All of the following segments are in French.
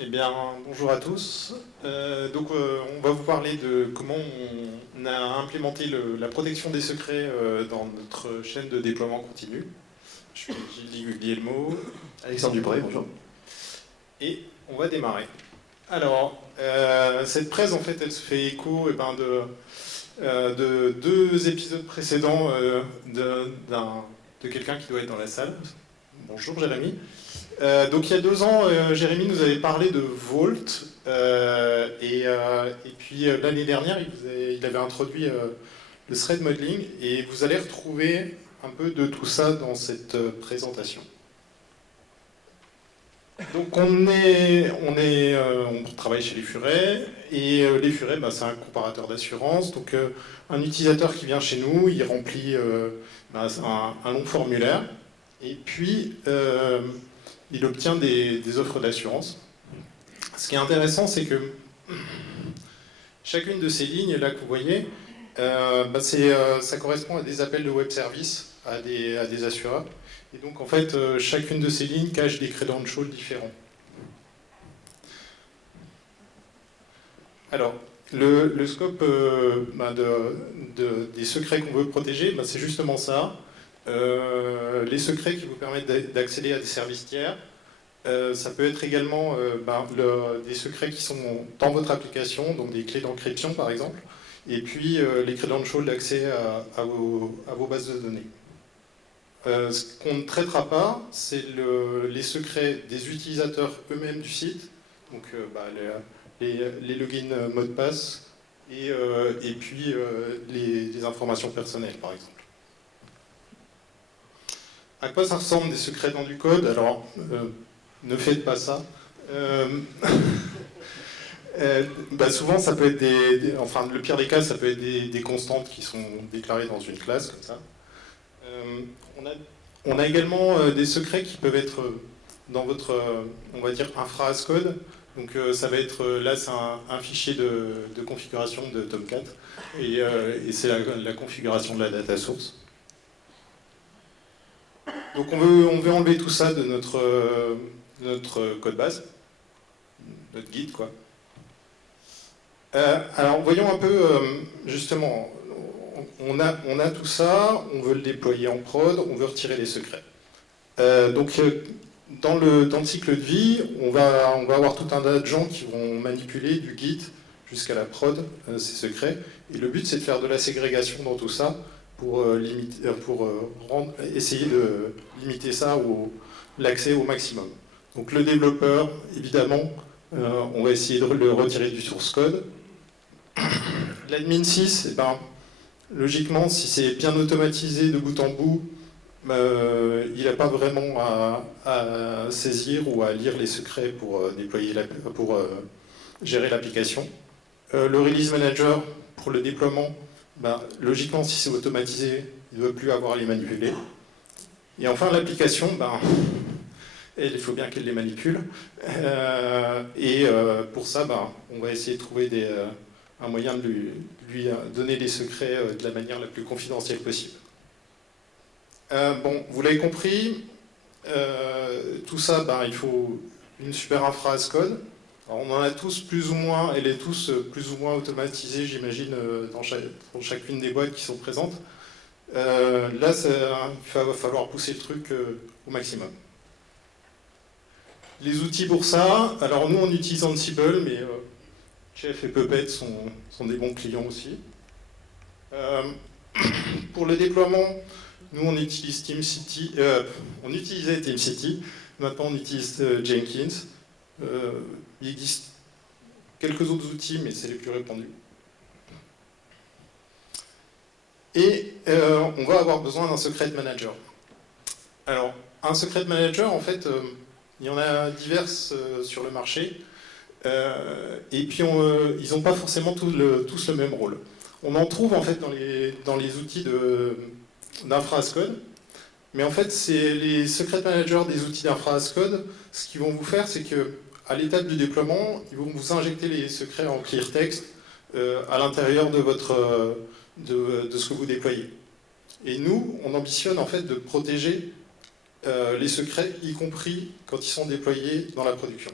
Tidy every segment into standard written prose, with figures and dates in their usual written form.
Eh bien, bonjour à tous. On va vous parler de comment on a implémenté la protection des secrets dans notre chaîne de déploiement continu. Je suis Gilles Guglielmo. Alexandre Dupré, bonjour. Et on va démarrer. Alors, cette presse, en fait, elle se fait écho de deux épisodes précédents de quelqu'un qui doit être dans la salle. Bonjour Jérémy. Donc il y a 2 ans, Jérémy nous avait parlé de Vault, et puis l'année dernière, il avait introduit le thread modeling, et vous allez retrouver un peu de tout ça dans cette présentation. Donc on travaille chez les Furets, et les Furets, c'est un comparateur d'assurance. Donc un utilisateur qui vient chez nous, il remplit un long formulaire, et puis il obtient des offres d'assurance. Ce qui est intéressant, c'est que chacune de ces lignes là que vous voyez, ça correspond à des appels de web service à des assureurs. Et donc en fait, chacune de ces lignes cache des credentials différents. Alors, le scope des secrets qu'on veut protéger, c'est justement ça. Les secrets qui vous permettent d'accéder à des services tiers. Ça peut être également des secrets qui sont dans votre application, donc des clés d'encryption par exemple, et puis les credentials d'accès à vos bases de données. Ce qu'on ne traitera pas, c'est les secrets des utilisateurs eux-mêmes du site, donc les logins mot de passe, et puis les informations personnelles par exemple. À quoi ça ressemble des secrets dans du code? Alors, ne faites pas ça. Souvent, ça peut être le pire des cas, ça peut être des constantes qui sont déclarées dans une classe, comme ça. On a également des secrets qui peuvent être dans votre, on va dire, infra-as code. Donc ça va être, là c'est un fichier de configuration de Tomcat, et c'est la configuration de la data source. Donc on veut enlever tout ça de notre code base, notre guide, quoi. Alors voyons un peu, justement, on a tout ça, on veut le déployer en prod, on veut retirer les secrets. Dans le cycle de vie, on va avoir tout un tas de gens qui vont manipuler du Git jusqu'à la prod, ces secrets. Et le but, c'est de faire de la ségrégation dans tout ça pour essayer de limiter ça l'accès au maximum. Donc le développeur, évidemment, on va essayer de le retirer du source code. L'admin 6, logiquement, si c'est bien automatisé de bout en bout, il n'a pas vraiment à saisir ou à lire les secrets pour gérer l'application. Le release manager, pour le déploiement, logiquement, si c'est automatisé, il ne doit plus avoir à les manipuler. Et enfin, l'application, il faut bien qu'elle les manipule. Pour ça, on va essayer de trouver un moyen de lui donner les secrets de la manière la plus confidentielle possible. Vous l'avez compris, tout ça, il faut une super infra as code. Alors, on en a tous plus ou moins, elle est tous plus ou moins automatisée, j'imagine, dans chacune des boîtes qui sont présentes. Là, il va falloir pousser le truc au maximum. Les outils pour ça, alors nous on utilise Ansible, mais Chef et Puppet sont des bons clients aussi. Pour le déploiement, nous on utilise TeamCity, on utilisait TeamCity, maintenant on utilise Jenkins. Il existe quelques autres outils, mais c'est les plus répandus. Et on va avoir besoin d'un secret manager. Alors, un secret manager, en fait, il y en a diverses sur le marché, et puis ils n'ont pas forcément tous le même rôle. On en trouve en fait dans les outils d'infra as code, mais en fait, c'est les secret managers des outils d'infra as code, ce qu'ils vont vous faire, c'est que à l'étape du déploiement, ils vont vous injecter les secrets en clear text à l'intérieur de ce que vous déployez. Et nous, on ambitionne en fait de protéger les secrets, y compris quand ils sont déployés dans la production.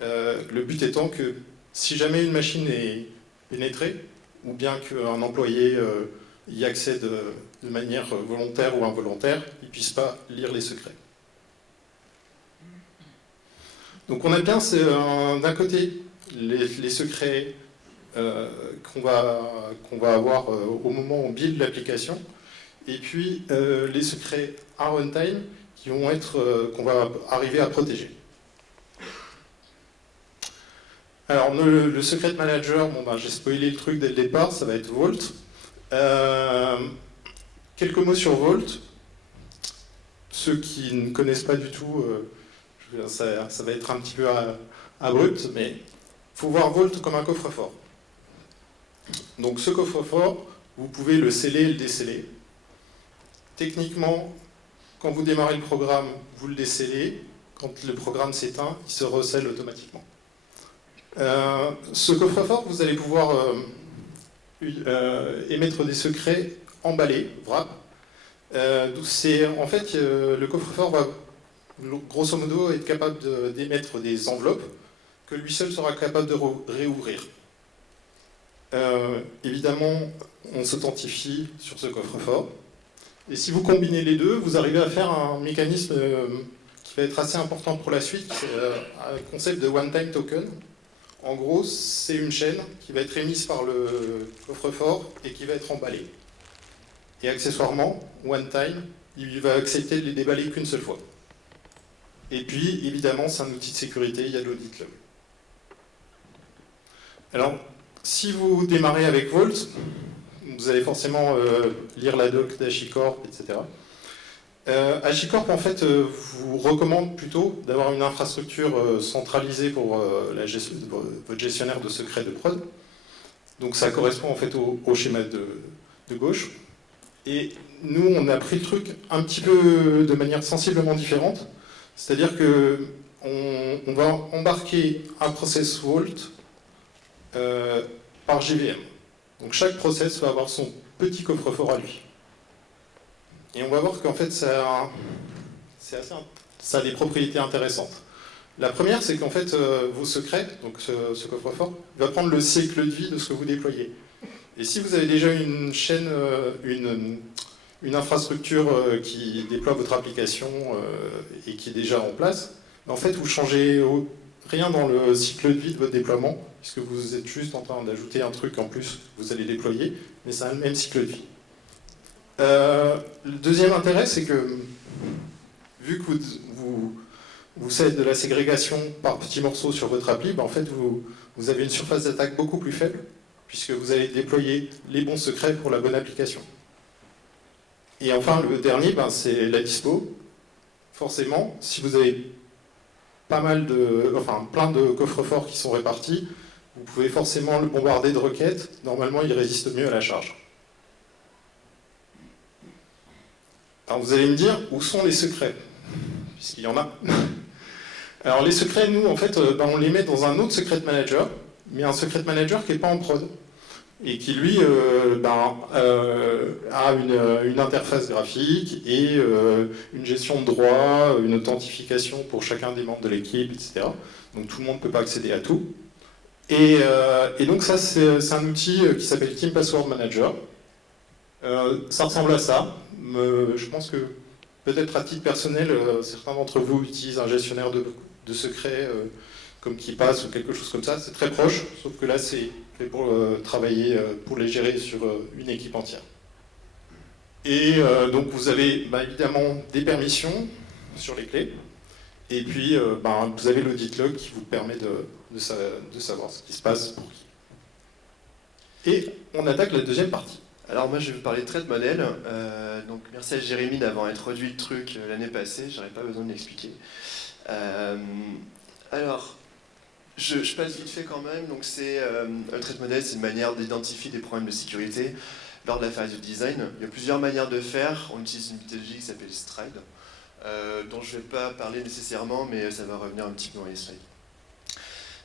Le but étant que si jamais une machine est pénétrée, ou bien qu'un employé y accède de manière volontaire ou involontaire, il ne puisse pas lire les secrets. Donc on a bien d'un côté les secrets qu'on va avoir au moment où on build l'application, et puis les secrets à runtime qu'on va arriver à protéger. Alors le secret manager, j'ai spoilé le truc dès le départ, ça va être Vault. Quelques mots sur Vault. Ceux qui ne connaissent pas du tout, ça va être un petit peu abrupt, mais il faut voir Vault comme un coffre-fort. Donc ce coffre-fort, vous pouvez le sceller et le déceller. Techniquement, quand vous démarrez le programme, vous le décellez. Quand le programme s'éteint, il se recèle automatiquement. Ce coffre-fort, vous allez pouvoir émettre des secrets emballés, wrap. En fait, le coffre-fort va, grosso modo, être capable d'émettre des enveloppes que lui seul sera capable de réouvrir. Évidemment, on s'authentifie sur ce coffre-fort. Et si vous combinez les deux, vous arrivez à faire un mécanisme qui va être assez important pour la suite, c'est un concept de one-time token. En gros, c'est une chaîne qui va être émise par le coffre-fort et qui va être emballée. Et accessoirement, one-time, il va accepter de les déballer qu'une seule fois. Et puis, évidemment, c'est un outil de sécurité, il y a de l'audit log. Alors, si vous démarrez avec Vault, vous allez forcément lire la doc d'HashiCorp, etc. HashiCorp, en fait, vous recommande plutôt d'avoir une infrastructure centralisée pour votre gestionnaire de secrets de prod. Donc ça correspond en fait au schéma de gauche. Et nous, on a pris le truc un petit peu de manière sensiblement différente. C'est-à-dire qu'on va embarquer un process Vault par JVM. Donc chaque process va avoir son petit coffre-fort à lui. Et on va voir qu'en fait, ça a des propriétés intéressantes. La première, c'est qu'en fait, vos secrets, donc ce coffre-fort, va prendre le cycle de vie de ce que vous déployez. Et si vous avez déjà une chaîne, une infrastructure qui déploie votre application et qui est déjà en place, en fait, vous ne changez rien dans le cycle de vie de votre déploiement, puisque vous êtes juste en train d'ajouter un truc en plus que vous allez déployer, mais ça a le même cycle de vie. Le deuxième intérêt, c'est que vu que vous faites de la ségrégation par petits morceaux sur votre appli, en fait, vous avez une surface d'attaque beaucoup plus faible, puisque vous allez déployer les bons secrets pour la bonne application. Et enfin, le dernier, c'est la dispo. Forcément, si vous avez plein de coffres-forts qui sont répartis, vous pouvez forcément le bombarder de requêtes. Normalement, il résiste mieux à la charge. Alors vous allez me dire, où sont les secrets? Puisqu'il y en a. Alors les secrets, nous, en fait, on les met dans un autre secret manager, mais un secret manager qui n'est pas en prod, et qui, lui, a une interface graphique et une gestion de droit, une authentification pour chacun des membres de l'équipe, etc. Donc tout le monde ne peut pas accéder à tout. Et donc ça, c'est un outil qui s'appelle Team Password Manager. Ça ressemble à ça. Je pense que peut-être à titre personnel, certains d'entre vous utilisent un gestionnaire de secrets comme KeePass ou quelque chose comme ça. C'est très proche, sauf que là c'est fait pour travailler, pour les gérer sur une équipe entière. Et donc vous avez évidemment des permissions sur les clés, et puis vous avez l'audit log qui vous permet de savoir ce qui se passe pour qui. Et on attaque la deuxième partie. Alors moi je vais vous parler de Threat Model. Donc merci à Jérémy d'avoir introduit le truc l'année passée, j'aurais pas besoin de l'expliquer. Alors, je passe vite fait quand même. Donc un Threat Model, c'est une manière d'identifier des problèmes de sécurité lors de la phase de design. Il y a plusieurs manières de faire. On utilise une méthodologie qui s'appelle STRIDE, dont je ne vais pas parler nécessairement, mais ça va revenir un petit peu dans les slides.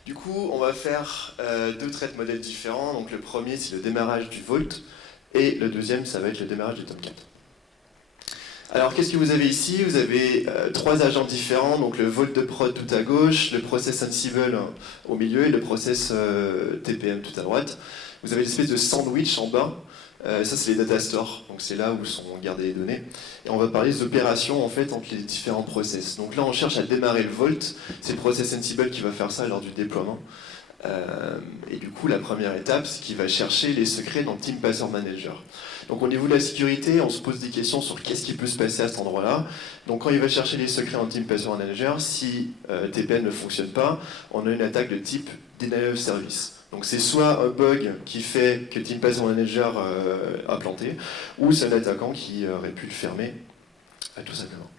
Du coup, on va faire deux Threat Models différents. Donc le premier, c'est le démarrage du Vault. Et le deuxième, ça va être le démarrage du Tomcat. Alors qu'est-ce que vous avez ici? Vous avez trois agents différents, donc le Vault de prod tout à gauche, le process Ansible au milieu et le process TPM tout à droite. Vous avez une espèce de sandwich en bas. Ça, c'est les data stores, donc c'est là où sont gardées les données. Et on va parler des opérations en fait entre les différents process. Donc là, on cherche à démarrer le Vault. C'est le process Ansible qui va faire ça lors du déploiement. Et du coup, la première étape, c'est qu'il va chercher les secrets dans Team Password Manager. Donc au niveau de la sécurité, on se pose des questions sur qu'est-ce qui peut se passer à cet endroit-là. Donc quand il va chercher les secrets en Team Password Manager, si TPM ne fonctionne pas, on a une attaque de type Denial of Service. Donc c'est soit un bug qui fait que Team Password Manager a planté, ou c'est un attaquant qui aurait pu le fermer, tout simplement.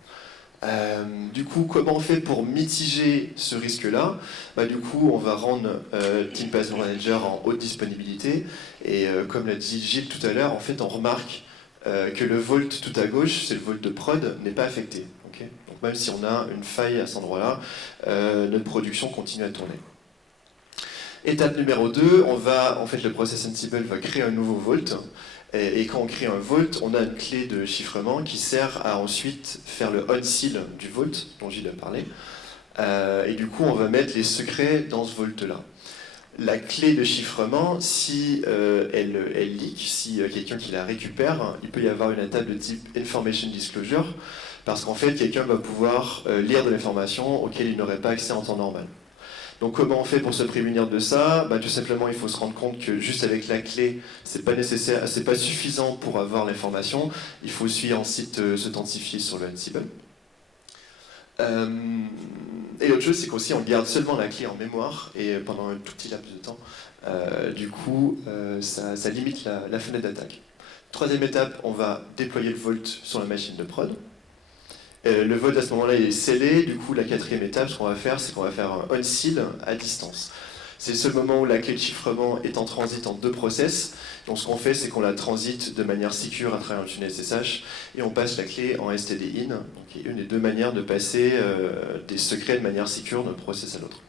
Du coup, comment on fait pour mitiger ce risque-là? Du coup, on va rendre Team Password Manager en haute disponibilité. Et comme l'a dit Gilles tout à l'heure, en fait, on remarque que le Vault tout à gauche, c'est le Vault de prod, n'est pas affecté. Okay, donc même si on a une faille à cet endroit-là, notre production continue à tourner. Étape numéro 2, le process Ansible va créer un nouveau Vault. Et quand on crée un Vault, on a une clé de chiffrement qui sert à ensuite faire le on-seal du Vault, dont Gilles a parlé. Et du coup, on va mettre les secrets dans ce Vault-là. La clé de chiffrement, si elle leak, si quelqu'un qui la récupère, il peut y avoir une étape de type Information Disclosure, parce qu'en fait, quelqu'un va pouvoir lire de l'information auquel il n'aurait pas accès en temps normal. Donc comment on fait pour se prémunir de ça? Tout simplement, il faut se rendre compte que juste avec la clé, c'est pas nécessaire, c'est pas suffisant pour avoir l'information. Il faut aussi ensuite s'authentifier sur le Ansible. Et l'autre chose, c'est qu'aussi on garde seulement la clé en mémoire et pendant un tout petit laps de temps. Du coup, ça limite la fenêtre d'attaque. Troisième étape, on va déployer le Vault sur la machine de prod. Le Vault à ce moment-là est scellé. Du coup, la quatrième étape, ce qu'on va faire, c'est qu'on va faire un on-seal à distance. C'est le seul moment où la clé de chiffrement est en transit en deux process. Donc ce qu'on fait, c'est qu'on la transite de manière secure à travers un tunnel SSH et on passe la clé en STD-in. Donc il y a une des deux manières de passer des secrets de manière secure d'un process à l'autre.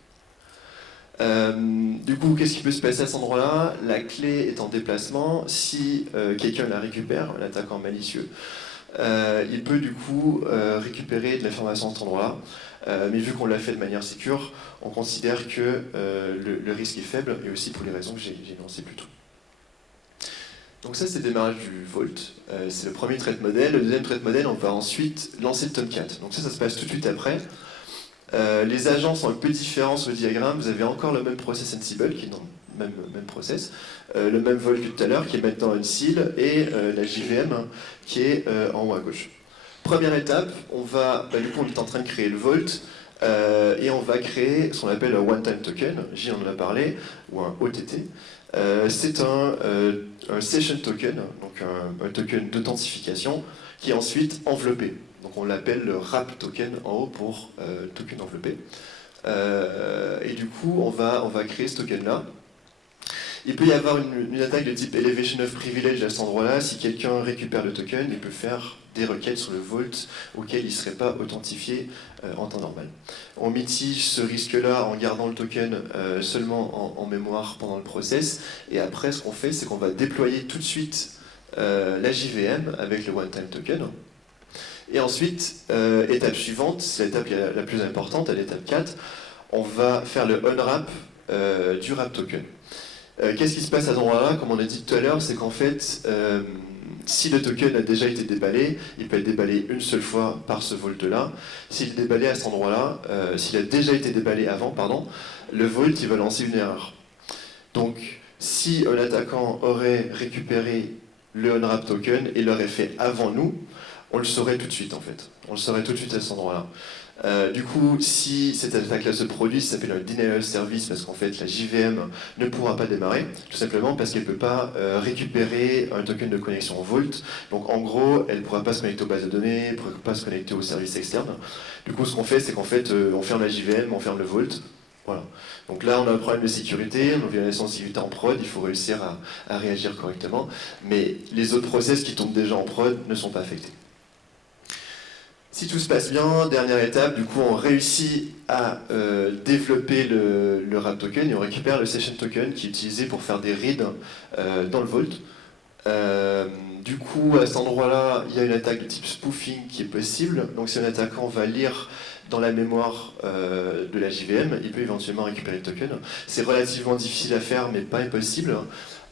Du coup, qu'est-ce qui peut se passer à cet endroit-là? La clé est en déplacement. Si quelqu'un la récupère, un attaquant malicieux, il peut du coup récupérer de l'information à cet endroit-là. Mais vu qu'on l'a fait de manière sécure, on considère que le risque est faible, et aussi pour les raisons que j'ai énoncées plus tôt. Donc ça, c'est le démarrage du Vault. C'est le premier trait modèle. Le deuxième trait modèle, on va ensuite lancer le Tomcat. Donc ça se passe tout de suite après. Les agents sont un peu différents sur le diagramme. Vous avez encore le même process Ansible, qui est dans le même process. Le même Vault que tout à l'heure, qui est maintenant un seal, et la JVM, qui est en haut à gauche. Première étape, du coup, on est en train de créer le Vault, et on va créer ce qu'on appelle un one-time token, Gilles en a parlé, ou un OTT. C'est un session token, donc un token d'authentification, qui est ensuite enveloppé. Donc on l'appelle le wrap token en haut pour token enveloppé. Et du coup, on va créer ce token-là. Il peut y avoir une attaque de type Elevation of Privilege à cet endroit-là. Si quelqu'un récupère le token, il peut faire des requêtes sur le Vault auquel il ne serait pas authentifié en temps normal. On mitige ce risque-là en gardant le token seulement en mémoire pendant le process. Et après, ce qu'on fait, c'est qu'on va déployer tout de suite la JVM avec le one-time token. Et ensuite, étape suivante, c'est l'étape la plus importante, à l'étape 4, on va faire le unwrap du wrap token. Qu'est-ce qui se passe à ce moment-là? Comme on a dit tout à l'heure, c'est qu'en fait, si le token a déjà été déballé, il peut être déballé une seule fois par ce Vault-là. S'il est déballé à cet endroit-là, s'il a déjà été déballé avant, le Vault il va lancer une erreur. Donc, si un attaquant aurait récupéré le unwrap token et l'aurait fait avant nous, on le saurait tout de suite en fait. On le saurait tout de suite à cet endroit-là. Du coup, si cette attaque-là se produit, ça s'appelle un denial of service parce qu'en fait la JVM ne pourra pas démarrer, tout simplement parce qu'elle ne peut pas récupérer un token de connexion au Vault. Donc en gros, elle ne pourra pas se connecter aux bases de données, elle ne pourra pas se connecter aux services externes. Du coup, ce qu'on fait, c'est qu'en fait, on ferme la JVM, on ferme le Vault. Voilà. Donc là, on a un problème de sécurité, on a une violation de sécurité en prod, il faut réussir à réagir correctement. Mais les autres process qui tombent déjà en prod ne sont pas affectés. Si tout se passe bien, dernière étape, du coup on réussit à développer le wrap token et on récupère le session token qui est utilisé pour faire des reads dans le Vault. Du coup, à cet endroit-là, il y a une attaque de type spoofing qui est possible. Donc si un attaquant va lire dans la mémoire de la JVM, il peut éventuellement récupérer le token. C'est relativement difficile à faire, mais pas impossible.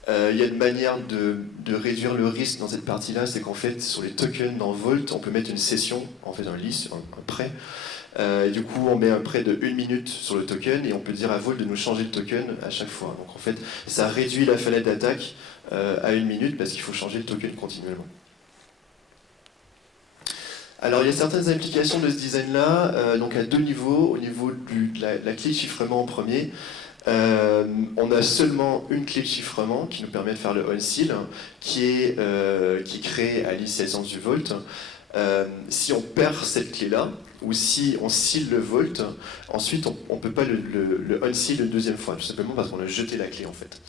Il y a une manière de réduire le risque dans cette partie-là, c'est qu'en fait, sur les tokens dans Vault, on peut mettre une session, en fait un list, un prêt. Et du coup, on met un prêt de 1 minute sur le token et on peut dire à Vault de nous changer le token à chaque fois. Donc en fait, ça réduit la fenêtre d'attaque à 1 minute parce qu'il faut changer le token continuellement. Alors il y a certaines applications de ce design-là, donc à 2 niveaux. Au niveau de la clé de chiffrement en premier, on a seulement une clé de chiffrement qui nous permet de faire le on-seal, qui est créée à l'initialisation du Vault. Si on perd cette clé-là, ou si on seal le Vault, ensuite on ne peut pas le on-seal une deuxième fois, tout simplement parce qu'on a jeté la clé en fait.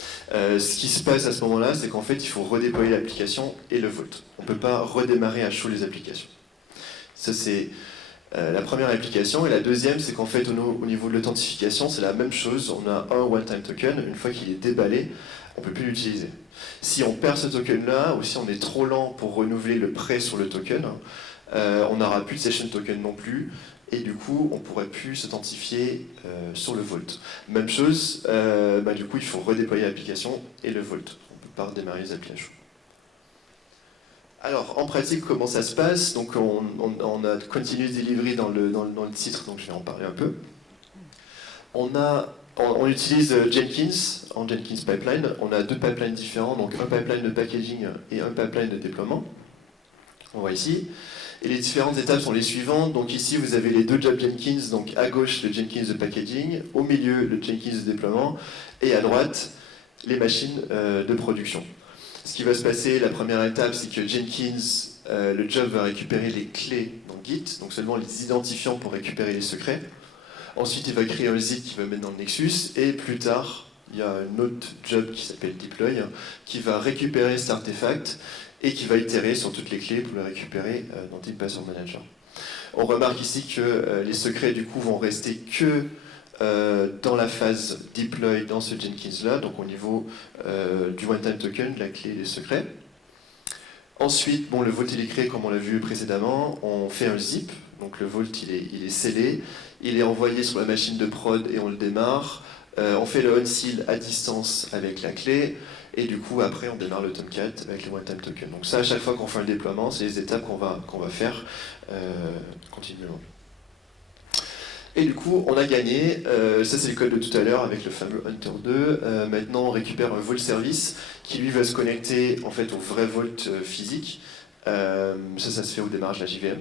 Ce qui se passe à ce moment-là, c'est qu'en fait il faut redéployer l'application et le Vault. On ne peut pas redémarrer à chaud les applications. Ça c'est la première application. Et la deuxième, c'est qu'en fait au niveau de l'authentification, c'est la même chose. On a un one-time token, une fois qu'il est déballé, on ne peut plus l'utiliser. Si on perd ce token-là, ou si on est trop lent pour renouveler le prêt sur le token, on n'aura plus de session token non plus, et du coup, on ne pourrait plus s'authentifier sur le Vault. Même chose, du coup, il faut redéployer l'application et le Vault. On ne peut pas redémarrer les applications. Alors, en pratique, comment ça se passe? Donc, on a Continuous Delivery dans le titre, donc je vais en parler un peu. On utilise Jenkins en Jenkins Pipeline. On a 2 pipelines différents, donc un pipeline de packaging et un pipeline de déploiement. On voit ici. Et les différentes étapes sont les suivantes. Donc ici, vous avez les 2 jobs Jenkins, donc à gauche le Jenkins de packaging, au milieu le Jenkins de déploiement, et à droite les machines de production. Ce qui va se passer, la première étape, c'est que Jenkins, le job va récupérer les clés dans Git, donc seulement les identifiants pour récupérer les secrets. Ensuite, il va créer un zip qu'il va mettre dans le Nexus, et plus tard, il y a un autre job qui s'appelle Deploy, qui va récupérer cet artefact et qui va itérer sur toutes les clés pour le récupérer dans Deep Password Manager. On remarque ici que les secrets du coup vont rester que dans la phase deploy dans ce Jenkins-là, donc au niveau du one-time token, de la clé des secrets. Ensuite, le Vault il est créé comme on l'a vu précédemment, on fait un zip, donc le Vault il est scellé, il est envoyé sur la machine de prod et on le démarre, on fait le on-seal à distance avec la clé, et du coup après on démarre le Tomcat avec le one-time token. Donc ça, à chaque fois qu'on fait le déploiement, c'est les étapes qu'on va faire continuellement. Et du coup, on a gagné. Ça, c'est le code de tout à l'heure avec le fameux Hunter 2. Maintenant, on récupère un Vault Service qui, lui, va se connecter en fait, au vrai Vault physique. Ça se fait au démarrage de la JVM.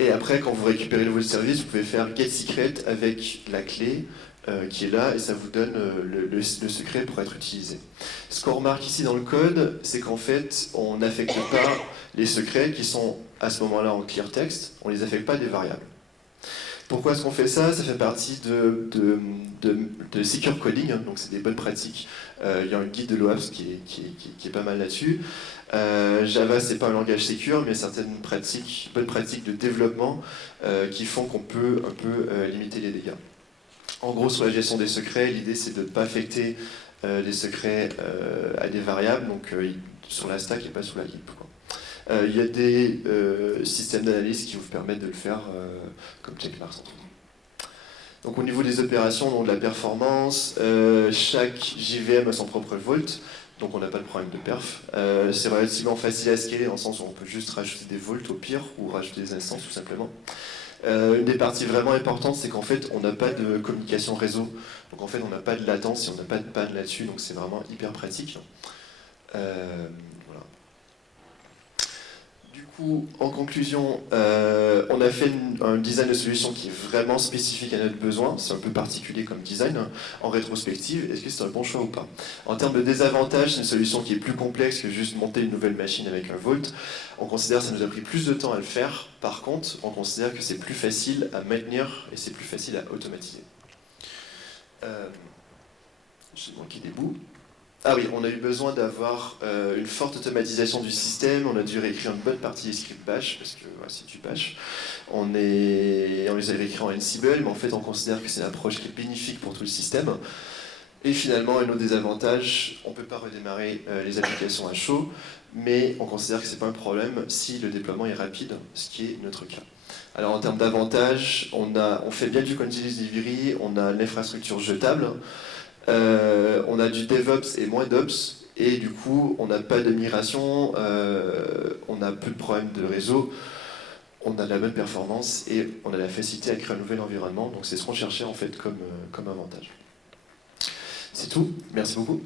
Et après, quand vous récupérez le Vault Service, vous pouvez faire Get Secret avec la clé qui est là et ça vous donne le secret pour être utilisé. Ce qu'on remarque ici dans le code, c'est qu'en fait, on n'affecte pas les secrets qui sont à ce moment-là en clear text, on ne les affecte pas des variables. Pourquoi est-ce qu'on fait ça? Ça fait partie de secure coding, donc c'est des bonnes pratiques. Il y a un guide de l'OAPS qui est pas mal là-dessus. Java, c'est pas un langage secure, mais certaines bonnes pratiques de développement qui font qu'on peut un peu limiter les dégâts. En gros, sur la gestion des secrets, l'idée c'est de ne pas affecter les secrets à des variables, donc sur la stack et pas sur la heap. Il y a des systèmes d'analyse qui vous permettent de le faire comme checkmarks. Donc au niveau des opérations, donc de la performance, chaque JVM a son propre Vault, donc on n'a pas de problème de perf. C'est relativement facile à scaler dans le sens où on peut juste rajouter des Vaults au pire ou rajouter des instances tout simplement. Une des parties vraiment importantes, c'est qu'en fait on n'a pas de communication réseau, donc en fait on n'a pas de latence et on n'a pas de panne là-dessus, donc c'est vraiment hyper pratique. Voilà. Du coup, en conclusion, on a fait un design de solution qui est vraiment spécifique à notre besoin. C'est un peu particulier comme design. En rétrospective, est-ce que c'est un bon choix ou pas? En termes de désavantages, c'est une solution qui est plus complexe que juste monter une nouvelle machine avec un Vault. On considère que ça nous a pris plus de temps à le faire. Par contre, on considère que c'est plus facile à maintenir et c'est plus facile à automatiser. J'ai manqué des bouts. Ah oui, on a eu besoin d'avoir une forte automatisation du système, on a dû réécrire une bonne partie des scripts bash, parce que c'est du bash. On les a réécrits en Ansible, mais en fait on considère que c'est une approche qui est bénéfique pour tout le système. Et finalement, un autre désavantage, on ne peut pas redémarrer les applications à chaud, mais on considère que ce n'est pas un problème si le déploiement est rapide, ce qui est notre cas. Alors en termes d'avantages, on fait bien du continuous delivery, on a l'infrastructure jetable, on a du DevOps et moins d'Ops, et du coup, on n'a pas de migration, on n'a plus de problème de réseau, on a de la bonne performance et on a la facilité à créer un nouvel environnement. Donc c'est ce qu'on cherchait en fait comme avantage. C'est tout. Merci beaucoup.